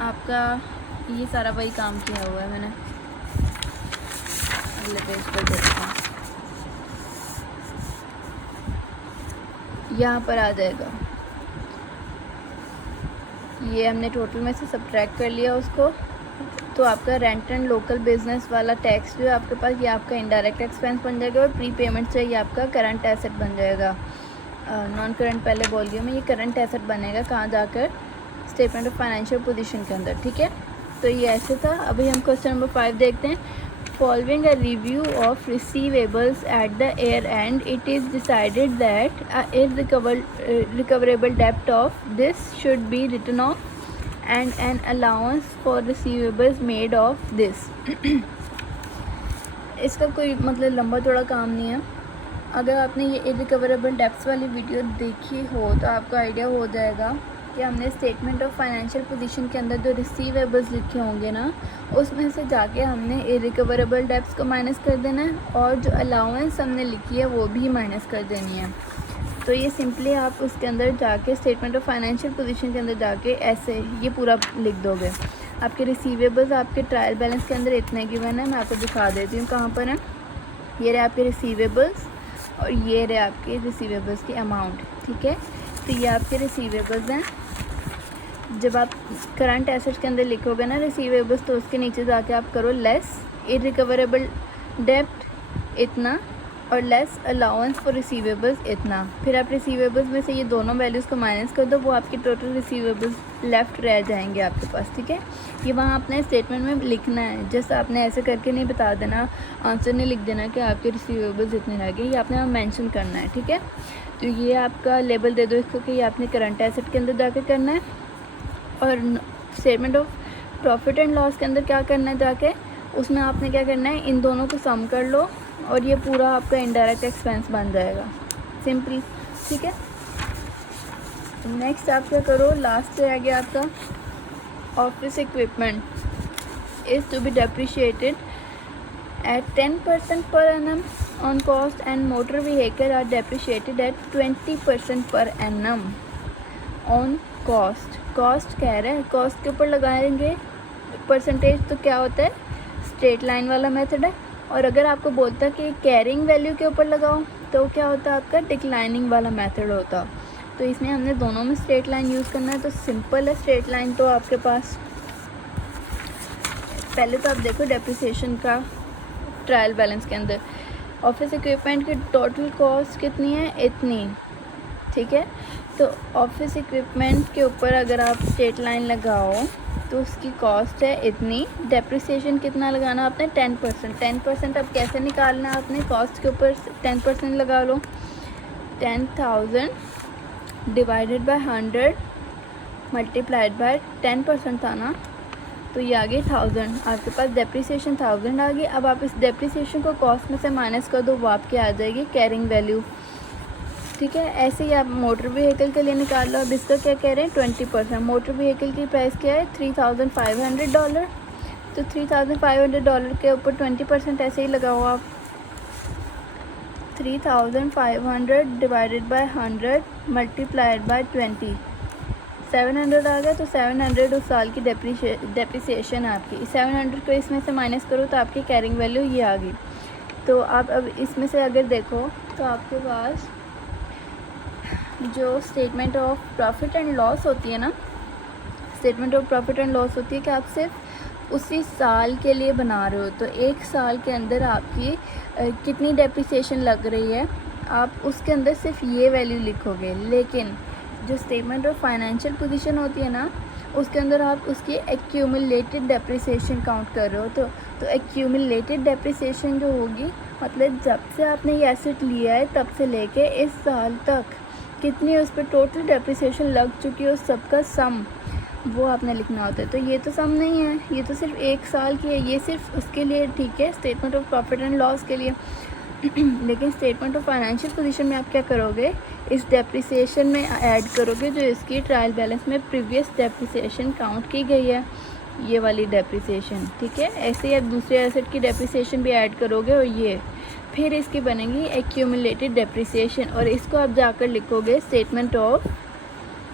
आपका ये सारा वही काम किया हुआ है मैंने। अगले पेज पर देखते हैं, यहाँ पर आ जाएगा ये हमने टोटल में से सब्ट्रैक्ट कर लिया उसको। तो आपका रेंट एंड लोकल बिजनेस वाला टैक्स जो है आपके पास, ये आपका इनडायरेक्ट एक्सपेंस बन जाएगा और प्री पेमेंट से ये आपका करंट एसेट बन जाएगा। नॉन करंट पहले बोल गई मैं, ये करंट एसेट बनेगा कहाँ जाकर, स्टेटमेंट ऑफ फाइनेंशियल पोजीशन के अंदर, ठीक है। तो ये ऐसे था। अभी हम क्वेश्चन नंबर 5 देखते हैं। Following a review of receivables at the year end it is decided that recoverable डेप्ट of this should be written off and an allowance for receivables made of this. इसका कोई मतलब लंबा चौड़ा काम नहीं है। अगर आपने ये इरिकवरेबल डेप्ट्स वाली वीडियो देखी हो तो आपको आइडिया हो जाएगा कि हमने स्टेटमेंट ऑफ फाइनेंशियल पोजीशन के अंदर जो रिसीवेबल्स लिखे होंगे ना, उसमें से जाके हमने इरिकवरेबल डेप्ट्स को माइनस कर देना है और जो अलाउंस हमने लिखी है वो भी माइनस कर देनी है। तो ये सिंपली आप उसके अंदर जाके स्टेटमेंट ऑफ फाइनेंशियल पोजीशन के अंदर जाके ऐसे ये पूरा लिख दोगे। आपके रिसीवेबल्स आपके ट्रायल बैलेंस के अंदर इतने गिवन है, मैं आपको दिखा देती हूँ कहाँ पर है। ये रहे आपके रिसीवेबल्स और ये रहे आपके रिसीवेबल्स की अमाउंट, ठीक है। तो ये आपके रिसीवेबल्स हैं। जब आप करंट एसेट्स के अंदर लिखोगे ना रिसीवेबल्स, तो उसके नीचे जाके आप करो लेस इरिकवरेबल डेप्ट इतना और लेस अलाउंस फॉर रिसीवेबल्स इतना। फिर आप रिसीवेबल्स में से ये दोनों वैल्यूज़ को माइनस कर दो, वो आपकी टोटल रिसीवेबल्स लेफ़्ट रह जाएंगे आपके पास, ठीक है। ये वहाँ अपने स्टेटमेंट में लिखना है, जैसे आपने ऐसे करके नहीं बता देना, आंसर नहीं लिख देना कि आपके रिसीवेबल्स इतने रह गए, ये आपने वहाँ मेंशन करना है, ठीक है। तो ये आपका लेबल दे दो इसको कि ये आपने करंट एसेट के अंदर जाके करना है। और statement of profit and loss के अंदर क्या करना है, जाके उसमें आपने क्या करना है, इन दोनों को सम कर लो और ये पूरा आपका इनडायरेक्ट एक्सपेंस बन जाएगा, सिंपली, ठीक है। नेक्स्ट आप क्या करो, लास्ट से आ गया आपका office equipment is to be depreciated at 10% per annum on cost and motor vehicle are depreciated at 20% per annum on cost। Cost कह रहे हैं, कॉस्ट के ऊपर लगाएंगे परसेंटेज, तो क्या होता है, स्ट्रेट लाइन वाला मेथड है। और अगर आपको बोलता है कि कैरिंग वैल्यू के ऊपर लगाओ तो क्या होता है, आपका डिक्लाइनिंग वाला मेथड होता। तो इसमें हमने दोनों में स्ट्रेट लाइन यूज़ करना है। तो सिंपल है स्ट्रेट लाइन तो आपके पास। पहले तो आप देखो डेप्रिसिएशन का ट्रायल बैलेंस के अंदर ऑफिस इक्विपमेंट की टोटल कॉस्ट कितनी है, इतनी, ठीक है। तो ऑफिस इक्विपमेंट के ऊपर अगर आप स्ट्रेट लाइन लगाओ तो उसकी कॉस्ट है इतनी। डेप्रिसिएशन कितना लगाना आपने, 10%। 10% अब कैसे निकालना है, आपने कॉस्ट के ऊपर 10% लगा लो। 10,000 डिवाइडेड बाय 100 मल्टीप्लाइड बाय 10% था ना, तो ये आ गई 1000। आपके पास डेप्रिसिएशन 1000 आ गई। अब आप इस डेप्रिसिएशन को कॉस्ट में से माइनस कर दो, वो आपके आ जाएगी कैरिंग वैल्यू, ठीक है। ऐसे ही आप मोटर व्हीकल के लिए निकाल लो। अब इसका क्या कह रहे हैं, 20%। मोटर व्हीकल की प्राइस क्या है, $3,500। तो $3,500 के ऊपर 20% ऐसे ही लगाओ आप। 3,500 डिवाइडेड बाय 100 मल्टीप्लाइड बाय 20, 700 आ गया। तो 700 उस साल की डेप्रिसिएशन है आपकी। 700 को इसमें से माइनस करो तो आपकी कैरिंग वैल्यू ये आ गई। तो आप अब इसमें से अगर देखो तो आपके पास जो statement of profit and loss होती है ना, statement of profit and loss होती है कि आप सिर्फ उसी साल के लिए बना रहे हो। तो एक साल के अंदर आपकी कितनी डेप्रिसिएशन लग रही है, आप उसके अंदर सिर्फ ये वैल्यू लिखोगे। लेकिन जो स्टेटमेंट ऑफ फाइनेंशियल पोजीशन होती है ना, उसके अंदर आप उसकी एक्यूमुलेटेड डेप्रिसिएशन काउंट कर रहे हो। तो एक्यूमुलेटेड डेप्रिसिएशन जो होगी, मतलब जब से आपने ये एसेट लिया है तब से लेके इस साल तक कितनी उस पर टोटल डेप्रिसिएशन लग चुकी है, उस सब का सम वो आपने लिखना होता है। तो ये तो सम नहीं है, ये तो सिर्फ एक साल की है, ये सिर्फ उसके लिए ठीक है, statement of profit and loss के लिए। लेकिन स्टेटमेंट ऑफ फाइनेंशियल पोजीशन में आप क्या करोगे, इस डेप्रिसिएशन में ऐड करोगे जो इसकी ट्रायल बैलेंस में प्रीवियस डेप्रिसिएशन काउंट की गई है, ये वाली डेप्रिसिएशन, ठीक है। ऐसे ही आप दूसरे एसेट की डेप्रिसिएशन भी ऐड करोगे और ये फिर इसकी बनेगी एक्यूमुलेटेड डेप्रिसिएशन, और इसको आप जाकर लिखोगे स्टेटमेंट ऑफ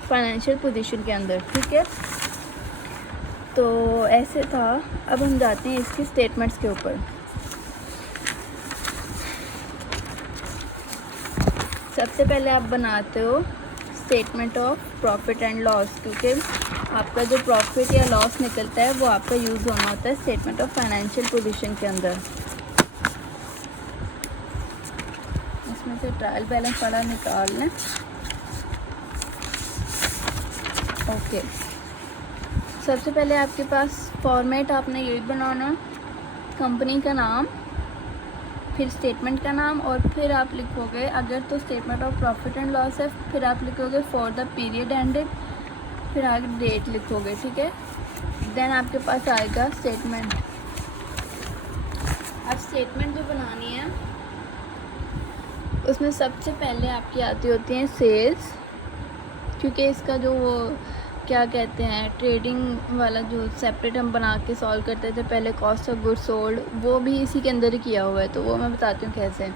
फाइनेंशियल पोजीशन के अंदर, ठीक है। तो ऐसे था। अब हम जाते हैं इसकी स्टेटमेंट्स के ऊपर। सबसे पहले आप बनाते हो statement of profit and loss, क्योंकि आपका जो प्रॉफिट या लॉस निकलता है वो आपका यूज़ होना होता है स्टेटमेंट ऑफ फाइनेंशियल पोजीशन के अंदर। इसमें से ट्रायल बैलेंस वाला निकाल लें। ओके, सबसे पहले आपके पास फॉर्मेट आपने यही बनाना, कंपनी का नाम, फिर स्टेटमेंट का नाम, और फिर आप लिखोगे, अगर तो statement of profit and loss है, फिर आप लिखोगे फॉर द पीरियड एंडेड, फिर आगे डेट लिखोगे, ठीक है। देन आपके पास आएगा स्टेटमेंट। अब स्टेटमेंट जो बनानी है उसमें सबसे पहले आपकी आती होती हैं सेल्स, क्योंकि इसका जो वो क्या कहते हैं ट्रेडिंग वाला जो सेपरेट हम बना के सॉल्व करते थे पहले, कॉस्ट ऑफ गुड्स सोल्ड, वो भी इसी के अंदर ही किया हुआ है, तो वो मैं बताती हूँ कैसे।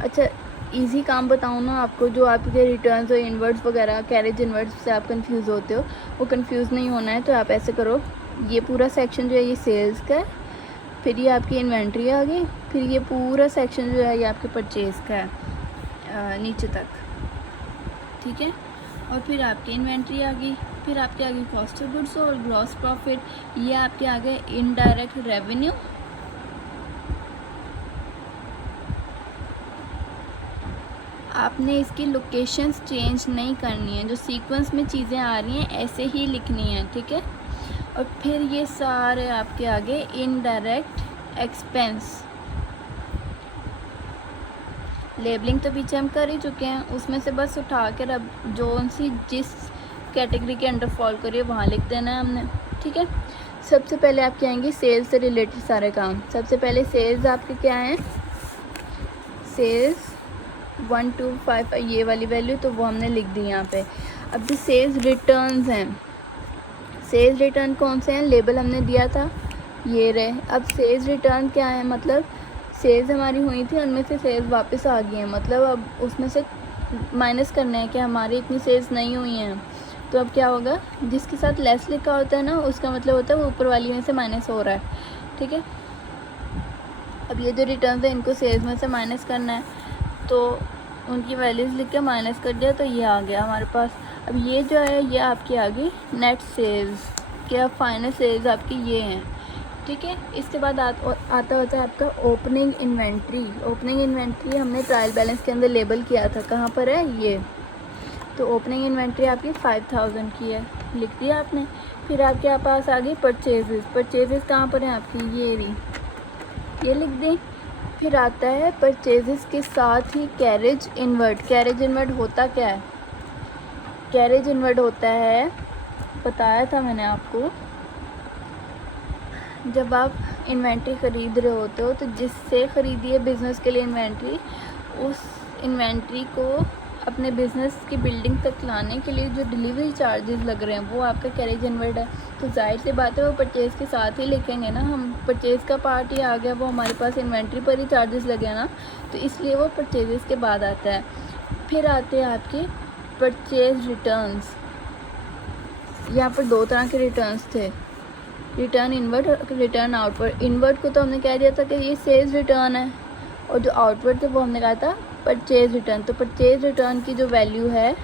अच्छा, इजी काम बताऊँ ना आपको, जो आपके रिटर्न्स और इनवर्ड्स वगैरह, कैरेज इनवर्ड्स से आप कंफ्यूज होते हो, वो कंफ्यूज नहीं होना है, तो आप ऐसे करो, ये पूरा सेक्शन जो है ये सेल्स का है, फिर ये आपकी इन्वेंट्री आ गई, फिर ये पूरा सेक्शन जो है ये आपके परचेज़ का है नीचे तक, ठीक है। और फिर आपकी इन्वेंट्री आ गई, फिर आपके आगे कॉस्ट ऑफ गुड्स और ग्रॉस प्रॉफिट, ये आपके आगे इनडायरेक्ट रेवेन्यू, आपने इसकी लोकेशंस चेंज नहीं करनी है, जो सीक्वेंस में चीज़ें आ रही हैं ऐसे ही लिखनी है, ठीक है। और फिर ये सारे आपके आगे इनडायरेक्ट एक्सपेंस, लेबलिंग तो पीछे हम कर ही चुके हैं, उसमें से बस उठा कर अब जो सी जिस कैटेगरी के अंडर फॉल करिए वहाँ लिख देना है हमने, ठीक है। सबसे पहले आपके आएंगे सेल्स से रिलेटेड सारे काम। सबसे पहले सेल्स आपके क्या हैं, सेल्स 1255 ये वाली वैल्यू, तो वो हमने लिख दी यहाँ पे। अब जो सेल्स रिटर्न्स हैं, सेल्स रिटर्न कौन से हैं, लेबल हमने दिया था, ये रहे। अब सेल्स रिटर्न क्या है, मतलब सेल्स हमारी हुई थी, उनमें से सेल्स वापस आ गई हैं, मतलब अब उसमें से माइनस करना है कि हमारी इतनी सेल्स नहीं हुई हैं, तो अब क्या होगा, जिसके साथ लेस लिखा होता है ना, उसका मतलब होता है वो ऊपर वाली में से माइनस हो रहा है, ठीक है। अब ये जो रिटर्न है इनको सेल्स में से माइनस करना है, तो उनकी वैल्यूज़ लिख के माइनस कर दिया, तो ये आ गया हमारे पास। अब ये जो है ये आपकी आ गई नेट सेल्स, क्या फाइनल सेल्स आपकी ये हैं, ठीक है। इसके बाद आता होता है आपका ओपनिंग इन्वेंट्री। ओपनिंग इन्वेंट्री हमने ट्रायल बैलेंस के अंदर लेबल किया था, कहाँ पर है ये, तो ओपनिंग इन्वेंट्री आपकी 5000 की है, लिख दिया आपने। फिर आपके पास आ गई परचेजेस। परचेजेस कहाँ पर है आपकी, ये रही, ये लिख दें। फिर आता है परचेजेस के साथ ही कैरेज इनवर्ड। कैरेज इनवर्ड होता क्या है, कैरेज इनवर्ड होता है, बताया था मैंने आपको, जब आप इन्वेंट्री ख़रीद रहे होते हो, तो जिससे ख़रीदी है बिज़नेस के लिए इन्वेंट्री, उस इन्वेंट्री को अपने बिज़नेस की बिल्डिंग तक लाने के लिए जो डिलीवरी चार्जेस लग रहे हैं वो आपका कैरेज इनवर्ड है। तो जाहिर सी बात है वो परचेज़ के साथ ही लिखेंगे ना, हम परचेज़ का पार्ट ही आ गया, वो हमारे पास इन्वेंट्री पर ही चार्जेस लगे ना, तो इसलिए वो परचेज़ के बाद आता है। फिर आते हैं आपके परचेज़ रिटर्न्स। यहाँ पर दो तरह के रिटर्न्स थे, रिटर्न इनवर्ड और रिटर्न आउटवर्ड। इनवर्ड को तो हमने कह दिया था कि ये सेल्स रिटर्न है, और जो आउटवर्ड थे वो हमने कहा था परचेज रिटर्न। तो परचेज रिटर्न की जो वैल्यू है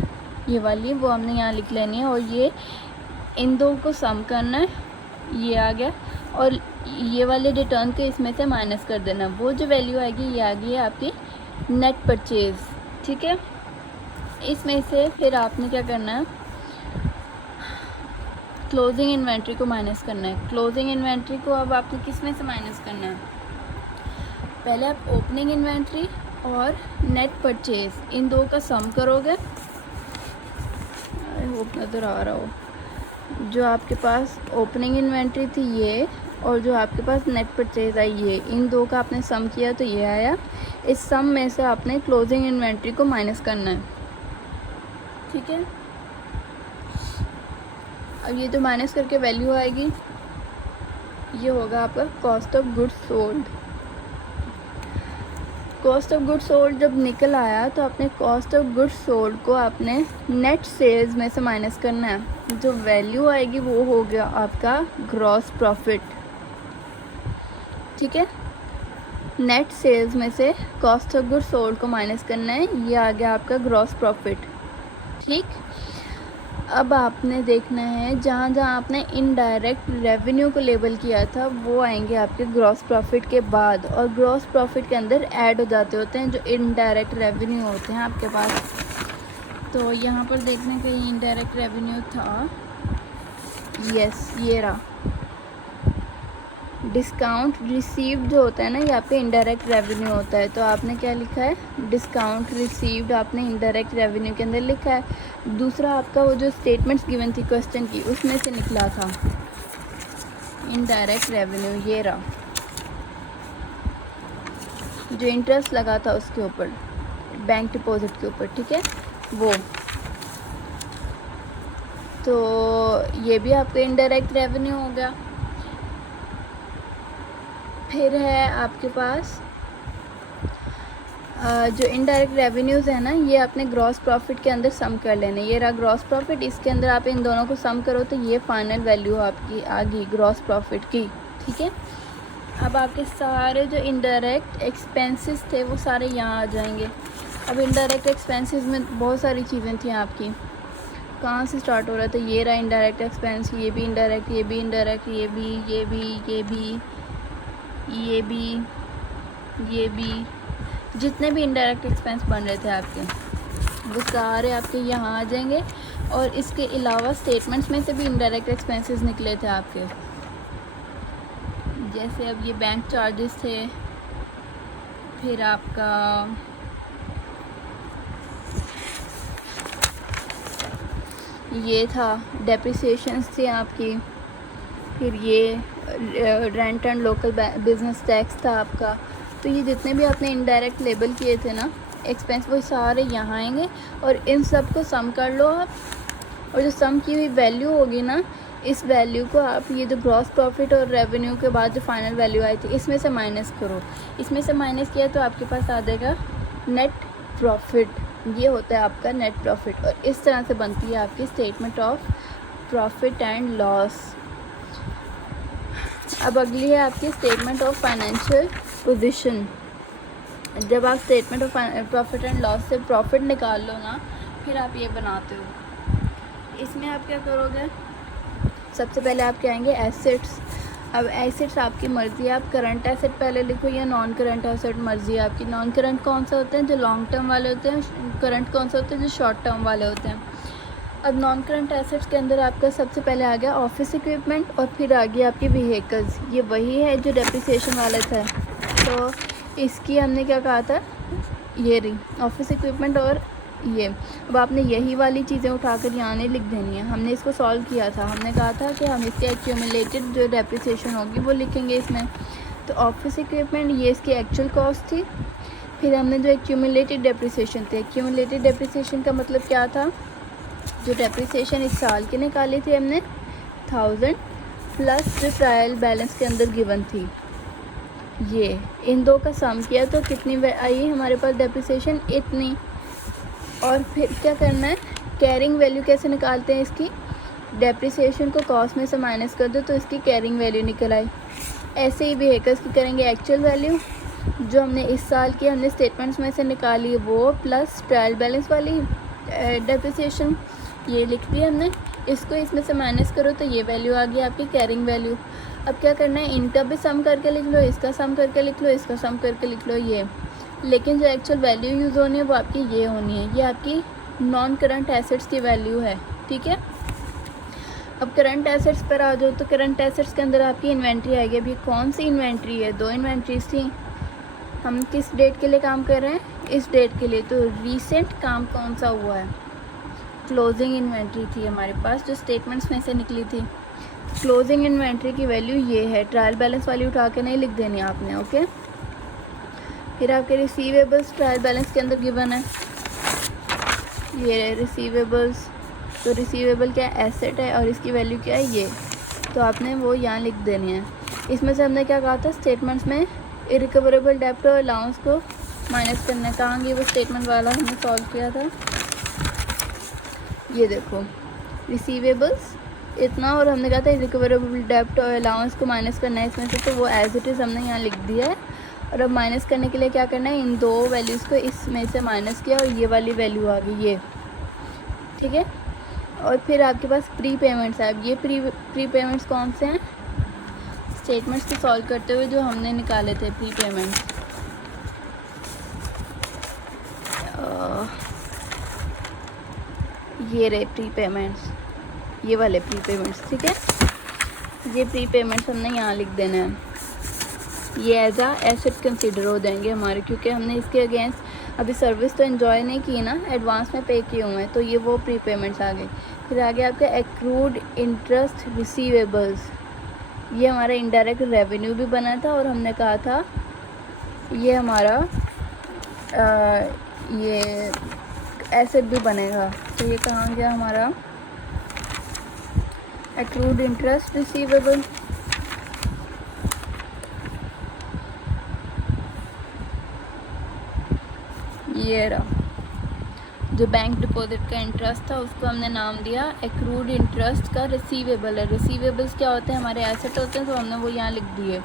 ये वाली, वो हमने यहाँ लिख लेनी है, और ये इन दो को सम करना है, ये आ गया, और ये वाले रिटर्न के इसमें से माइनस कर देना, वो जो वैल्यू आएगी ये आ गई है आपकी नेट परचेज, ठीक है। इसमें से फिर आपने क्या करना है, क्लोजिंग इन्वेंट्री को माइनस करना है। क्लोजिंग इन्वेंट्री को अब आपको किस में से माइनस करना है, पहले आप ओपनिंग इन्वेंट्री और नेट परचेज इन दो का सम करोगे। आई होप नज़र आ रहा हो, जो आपके पास ओपनिंग इन्वेंट्री थी ये, और जो आपके पास नेट परचेज आई ये, इन दो का आपने सम किया तो ये आया। इस सम में से आपने क्लोजिंग इन्वेंट्री को माइनस करना है, ठीक है। अब ये जो माइनस करके वैल्यू आएगी ये होगा आपका cost of goods sold. Cost of goods sold जब निकल आया तो आपने कॉस्ट ऑफ गुड्स सोल्ड को आपने नेट सेल्स में से माइनस करना है, जो वैल्यू आएगी वो हो गया आपका ग्रॉस प्रॉफिट, ठीक है। नेट सेल्स में से कॉस्ट ऑफ गुड्स सोल्ड को माइनस करना है, ये आ गया आपका ग्रॉस प्रॉफिट, ठीक। अब आपने देखना है जहाँ जहाँ आपने इनडायरेक्ट रेवेन्यू को लेबल किया था वो आएंगे आपके ग्रॉस प्रॉफिट के बाद, और ग्रॉस प्रॉफिट के अंदर ऐड हो जाते होते हैं जो इनडायरेक्ट रेवेन्यू होते हैं आपके पास। तो यहाँ पर देखने का ये इनडायरेक्ट रेवेन्यू था, यस ये रहा। डिस्काउंट रिसीव्ड जो होता है ना, ये आपके इनडायरेक्ट रेवेन्यू होता है। तो आपने क्या लिखा है, डिस्काउंट रिसीव्ड आपने इनडायरेक्ट रेवेन्यू के अंदर लिखा है। दूसरा आपका वो जो स्टेटमेंट्स गिवन थी क्वेश्चन की उसमें से निकला था इनडायरेक्ट रेवेन्यू, ये रहा जो इंटरेस्ट लगा था उसके ऊपर, बैंक डिपॉजिट के ऊपर, ठीक है वो। तो ये भी आपका इनडायरेक्ट रेवेन्यू हो गया। फिर है आपके पास जो इनडायरेक्ट रेवेन्यूज़ है ना, ये आपने ग्रॉस प्रॉफिट के अंदर सम कर लेने। ये रहा ग्रॉस प्रॉफिट, इसके अंदर आप इन दोनों को सम करो तो ये फाइनल वैल्यू आपकी आ गई ग्रॉस प्रॉफिट की, ठीक है। अब आपके सारे जो इनडायरेक्ट एक्सपेंसेस थे वो सारे यहाँ आ जाएंगे। अब इनडायरेक्ट एक्सपेंसेस में बहुत सारी चीज़ें थी आपकी, कहाँ से स्टार्ट हो रहा था, ये रहा इनडायरेक्ट एक्सपेंस, ये भी इनडायरेक्ट, ये भी इनडायरेक्ट, ये भी, ये भी, ये भी, ये भी, ये भी, जितने भी इनडायरेक्ट एक्सपेंस बन रहे थे आपके वो सारे आपके यहाँ आ जाएंगे। और इसके अलावा स्टेटमेंट्स में से भी इनडायरेक्ट एक्सपेंसेस निकले थे आपके, जैसे अब ये बैंक चार्जेस थे, फिर आपका ये था डेप्रिसिएशंस थी आपकी, फिर ये rent and local business tax था आपका। तो ये जितने भी आपने इनडायरेक्ट लेबल किए थे ना एक्सपेंस, वो सारे यहाँ आएंगे और इन सब को सम कर लो आप। और जो सम की हुई वैल्यू होगी ना, इस वैल्यू को आप ये जो ग्रॉस प्रॉफिट और रेवेन्यू के बाद जो फाइनल वैल्यू आई थी इसमें से माइनस करो। इसमें से माइनस किया तो आपके पास आ जाएगा नेट प्रॉफिट, ये होता है आपका नेट प्रॉफिट। और इस तरह से बनती है आपकी statement of profit and loss. अब अगली है आपकी स्टेटमेंट ऑफ फाइनेंशियल पोजीशन। जब आप statement of profit and loss से प्रॉफिट निकाल लो ना, फिर आप ये बनाते हो। इसमें आप क्या करोगे, सबसे पहले आपके आएंगे एसेट्स। अब एसेट्स आपकी मर्ज़ी है, आप करंट एसेट पहले लिखो या नॉन करंट एसेट, मर्ज़ी है आपकी। नॉन करंट कौन सा होते हैं, जो लॉन्ग टर्म वाले होते हैं। करंट कौन सा होते हैं, जो शॉर्ट टर्म वाले होते हैं। अब नॉन करंट एसेट्स के अंदर आपका सबसे पहले आ गया ऑफिस इक्विपमेंट, और फिर आ गया आपकी व्हीकल्स। ये वही है जो डेप्रिसिएशन वाला था। तो इसकी हमने क्या कहा था, ये रही ऑफिस इक्विपमेंट और ये। अब आपने यही वाली चीज़ें उठाकर यहाँ नहीं लिख देनी है। हमने इसको सॉल्व किया था, हमने कहा था कि हम इसके एक्यूमुलेटेड जो डेप्रिसिएशन होगी वो लिखेंगे इसमें। तो ऑफिस इक्विपमेंट ये इसकी एक्चुअल कॉस्ट थी। फिर हमने जो एक्यूमुलेटेड डेप्रिसिएशन थे, एक्यूमुलेटेड डेप्रिसिएशन का मतलब क्या था, जो डेप्रिसिएशन इस साल की निकाली थी हमने 1000 प्लस जो ट्रायल बैलेंस के अंदर गिवन थी, ये इन दो का सम किया तो कितनी आई हमारे पास डेप्रिसिएशन, इतनी। और फिर क्या करना है, कैरिंग वैल्यू कैसे निकालते हैं इसकी, डेप्रिसिएशन को कॉस्ट में से माइनस कर दो तो इसकी कैरिंग वैल्यू निकल आई। ऐसे ही व्हीकल्स की करेंगे एक्चुअल वैल्यू, जो हमने इस साल की हमने स्टेटमेंट्स में से निकाली है वो, प्लस ट्रायल बैलेंस वाली डेप्रिसिएशन ये लिख दी हमने। इसको इसमें से माइनस करो तो ये वैल्यू आ गई आपकी कैरिंग वैल्यू। अब क्या करना है, इनका भी सम करके लिख लो, इसका सम करके लिख लो, इसका सम करके लिख लो ये। लेकिन जो एक्चुअल वैल्यू यूज़ होनी है वो आपकी ये होनी है, ये आपकी नॉन करंट एसेट्स की वैल्यू है, ठीक है। अब करंट एसेट्स पर आ जाओ, तो करंट एसेट्स के अंदर आपकी इन्वेंट्री आएगी। अभी कौन सी इन्वेंट्री है, 2 इन्वेंट्रीज थी। हम किस डेट के लिए काम कर रहे हैं, इस डेट के लिए। तो रीसेंट काम कौन सा हुआ है, क्लोजिंग इन्वेंट्री थी हमारे पास जो स्टेटमेंट्स में से निकली थी। क्लोजिंग इन्वेंट्री की वैल्यू ये है, ट्रायल बैलेंस वाली उठा के नहीं लिख देनी आपने, ओके। फिर आपके रिसीवेबल्स ट्रायल बैलेंस के अंदर गिवन है, ये रिसीवेबल्स। तो रिसीवेबल क्या एसेट है और इसकी वैल्यू क्या है ये, तो आपने वो यहाँ लिख देनी है। इसमें से हमने क्या कहा था स्टेटमेंट्स में, इरिकवरेबल डेब्ट और अलाउंस को माइनस करना है। कहाँ गई वो स्टेटमेंट वाला हमने सॉल्व किया था, ये देखो रिसीवेबल्स इतना, और हमने कहा था इरिकवरेबल डेब्ट और अलाउंस को माइनस करना है इसमें से, तो वो एज इट इज़ हमने यहाँ लिख दिया है। और अब माइनस करने के लिए क्या करना है, इन दो वैल्यूज़ को इसमें से माइनस किया और ये वाली वैल्यू आ गई ये, ठीक है। और फिर आपके पास प्री पेमेंट्स है। अब ये प्री पेमेंट्स कौन से हैं? स्टेटमेंट्स को सॉल्व करते हुए जो हमने निकाले थे प्री पेमेंट्स, ये रहे प्री पेमेंट्स, ये वाले प्री पेमेंट्स, ठीक है। ये प्री पेमेंट्स हमने यहाँ लिख देना है, ये एज आ एसेट कंसीडर हो जाएंगे हमारे, क्योंकि हमने इसके अगेंस्ट अभी सर्विस तो एंजॉय नहीं की ना, एडवांस में पे किए हुए हैं, तो ये वो प्री पेमेंट्स आ गए। फिर आगे आपका एक्रूड इंटरेस्ट रिसीवेबल्स, ये हमारा इनडायरेक्ट रेवेन्यू भी बना था और हमने कहा था ये हमारा ये एसेट भी बनेगा। तो ये कहाँ गया हमारा एक्रूड इंटरेस्ट रिसीवेबल, ये रहा। जो बैंक डिपॉजिट का इंटरेस्ट था उसको हमने नाम दिया एक्रूड इंटरेस्ट का रिसीवेबल है। रिसीवेबल्स क्या होते हैं? हमारे एसेट होते हैं, तो हमने वो यहाँ लिख दिए।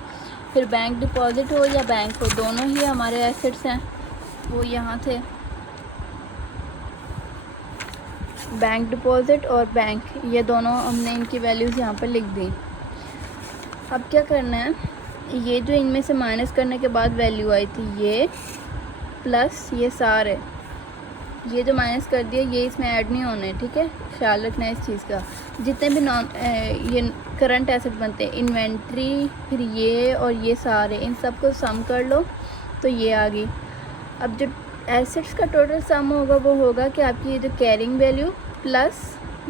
फिर बैंक डिपॉजिट हो या बैंक हो, दोनों ही हमारे एसेट्स हैं, वो यहाँ थे। बैंक डिपॉजिट और बैंक, ये दोनों हमने इनकी वैल्यूज़ यहाँ पर लिख दी। अब क्या करना है, ये जो इनमें से माइनस करने के बाद वैल्यू आई थी, ये प्लस ये सारे, ये जो माइनस कर दिया ये इसमें ऐड नहीं होने, ठीक है, ख्याल रखना है इस चीज़ का। जितने भी ये करंट एसेट बनते हैं, इन्वेंट्री, फिर ये और ये सारे, इन सब को सम कर लो तो ये आ गई। अब जो एसेट्स का टोटल सम होगा वो होगा कि आपकी ये जो कैरिंग वैल्यू प्लस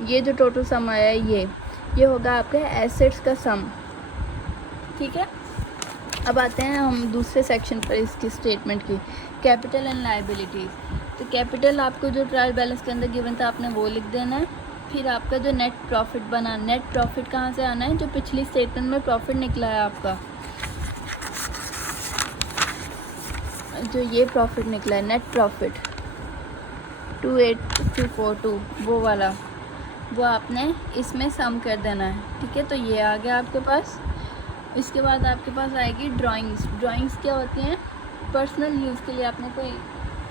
ये जो टोटल सम आया है ये होगा आपका एसेट्स का सम, ठीक है। अब आते हैं हम दूसरे सेक्शन पर इसकी स्टेटमेंट की, कैपिटल एंड लायबिलिटीज़। तो कैपिटल आपको जो ट्रायल बैलेंस के अंदर गिवन था आपने वो लिख देना है। फिर आपका जो नेट प्रॉफिट बना, नेट प्रॉफिट कहाँ से आना है? जो पिछली स्टेटमेंट में प्रॉफिट निकला है आपका, जो ये प्रॉफिट निकला है नेट प्रॉफिट 28242, वो वाला, वो आपने इसमें सम कर देना है, ठीक है। तो ये आ गया आपके पास। इसके बाद आपके पास आएगी ड्राइंग्स। ड्राइंग्स क्या होती हैं? पर्सनल यूज़ के लिए आपने कोई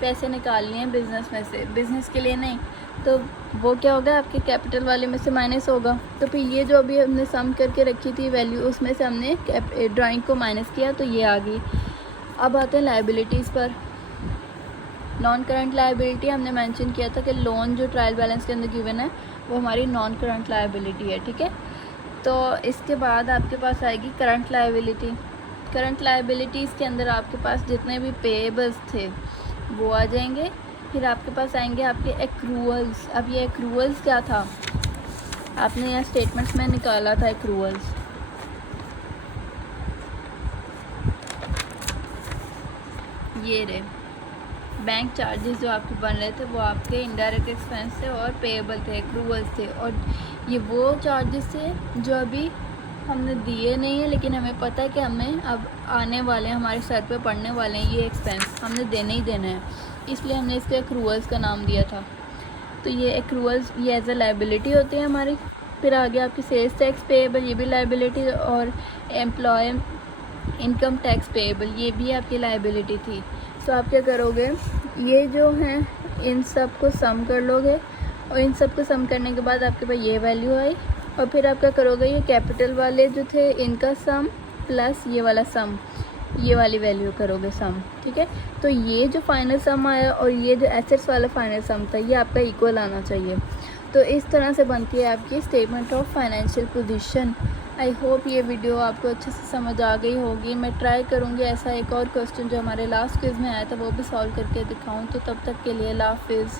पैसे निकालने हैं बिज़नेस में से, बिज़नेस के लिए नहीं, तो वो क्या होगा आपके कैपिटल वाले में से माइनस होगा। तो फिर ये जो अभी हमने सम करके रखी थी वैल्यू, उसमें से हमने ड्राइंग को माइनस किया, तो ये आ गई। अब आते हैं लायबिलिटीज़ पर। नॉन करंट लायबिलिटी हमने मेंशन किया था कि लोन जो ट्रायल बैलेंस के अंदर गिवन है वो हमारी नॉन करंट लायबिलिटी है, ठीक है। तो इसके बाद आपके पास आएगी करंट लायबिलिटी। करंट लायबिलिटीज़ के अंदर आपके पास जितने भी पेएबल्स थे वो आ जाएंगे। फिर आपके पास आएंगे आपके एक्रूअल्स। अब ये एक्रूअल्स क्या था? आपने यहाँ स्टेटमेंट्स में निकाला था एक्रूअल्स, ये रहे बैंक चार्जेस जो आपके बन रहे थे वो आपके इनडायरेक्ट एक्सपेंस थे और पेएबल थे, एक्रूअल्स थे। और ये वो चार्जेस थे जो अभी हमने दिए नहीं है, लेकिन हमें पता है कि हमें अब आने वाले हैं, हमारे सर पे पड़ने वाले हैं, ये एक्सपेंस हमने देने ही देना है, इसलिए हमने इसके एक्रूअल्स का नाम दिया था। तो ये एक्रूअल्स ये एज अ लायबिलिटी होती है हमारी। फिर आगे आपकी सेल्स टैक्स पेएबल, ये भी लायबिलिटी, और एम्प्लॉय इनकम टैक्स पेएबल, ये भी आपकी लायबिलिटी थी। तो आप क्या करोगे, ये जो हैं इन सब को सम कर लोगे, और इन सब को सम करने के बाद आपके पास ये वैल्यू आई, और फिर आप क्या करोगे, ये कैपिटल वाले जो थे इनका सम प्लस ये वाला सम, ये वाली वैल्यू करोगे सम, ठीक है। तो ये जो फाइनल सम आया और ये जो एसेट्स वाला फाइनल सम था ये आपका इक्वल आना चाहिए। तो इस तरह से बनती है आपकी statement of financial position. I hope ये वीडियो आपको अच्छे से समझ आ गई होगी। मैं ट्राई करूँगी ऐसा एक और क्वेश्चन जो हमारे लास्ट क्विज़ में आया था वो भी सॉल्व करके दिखाऊँ। तो तब तक के लिए अल्लाह हाफ़िज़।